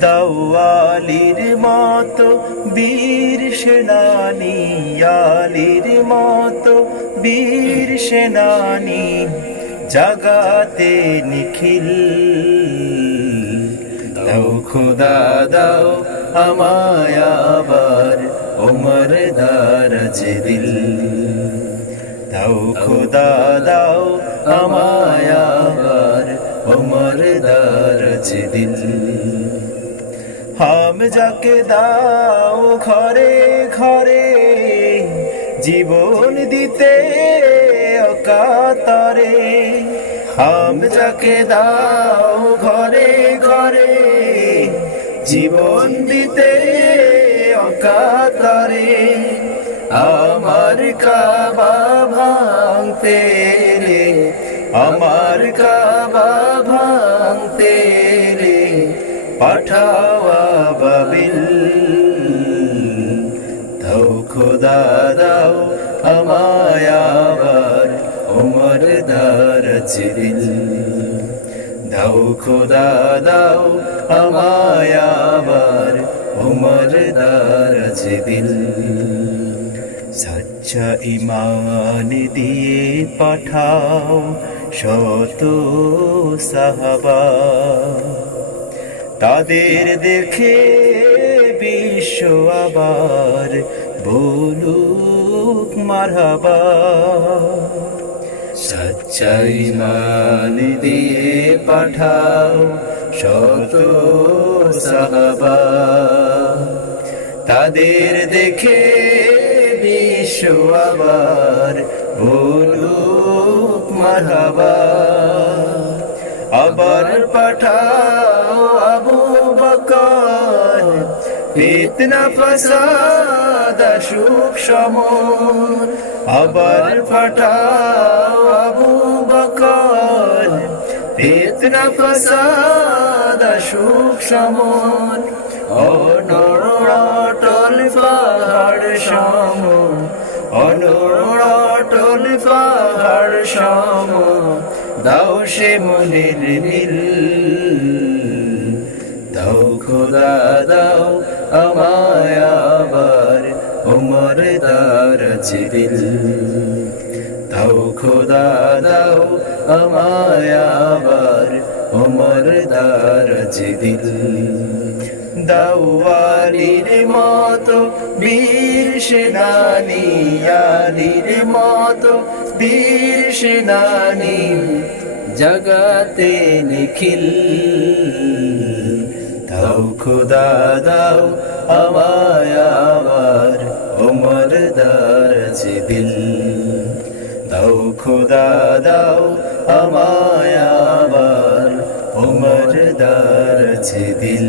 দাওয়ালির মতো, বীর সেনানি, আলির মতো, বীর সেনানি, জাগাতে নিখিল। দাও খোদা, দাও আমায় আবার ওমর দারাজ দিল। দাও খোদা, দাও আমায় আবার ওমর দারাজ দিল। হাম যাকে দাও ঘরে ঘরে জীবন দিতে অকাতরে হাম যাকে দাও ঘরে ঘরে জীবন দিতে অকাতরে আমার কাবা ভাঙতে রে আমার কাবা ভাঙতে রে পাঠাওয়া খোদা দাও আমায় আবার ওমর দারাজ দিল দাও খোদা, দাও আমায় আবার ওমর দারাজ দিল সচ্চা ইমান দিয়ে পাঠাও শত সাহাবা। তাদের দেখে বিশ্ব আবার বলুক মারহাবা। সচ্চাই মান দিয়ে পাঠাও শত সাহাবা। তাদের দেখে বিশ্ব আবার বলুক মারহাবা। আবার পাঠাও আবু বকর, ফিতনা ফসাদ সুখ সমন আবার পাঠাও আবু বকর। ফিতনা ফসাদ সুখ সমন অনড়টল পাহাড় সমন অনড়টল পাহাড় সমন দাও সে মনের দিল দারাজ দিল দাও খোদা, দাও আমায় আবার, ওমর দারাজ দিল দাওয়ালির মতো বীর সেনানি, আলির মতো বীর সেনানি, জগতে নিখিল। দাও খোদা, দাও আমায় খোদা দাও আমায় আবার উমর দার দিল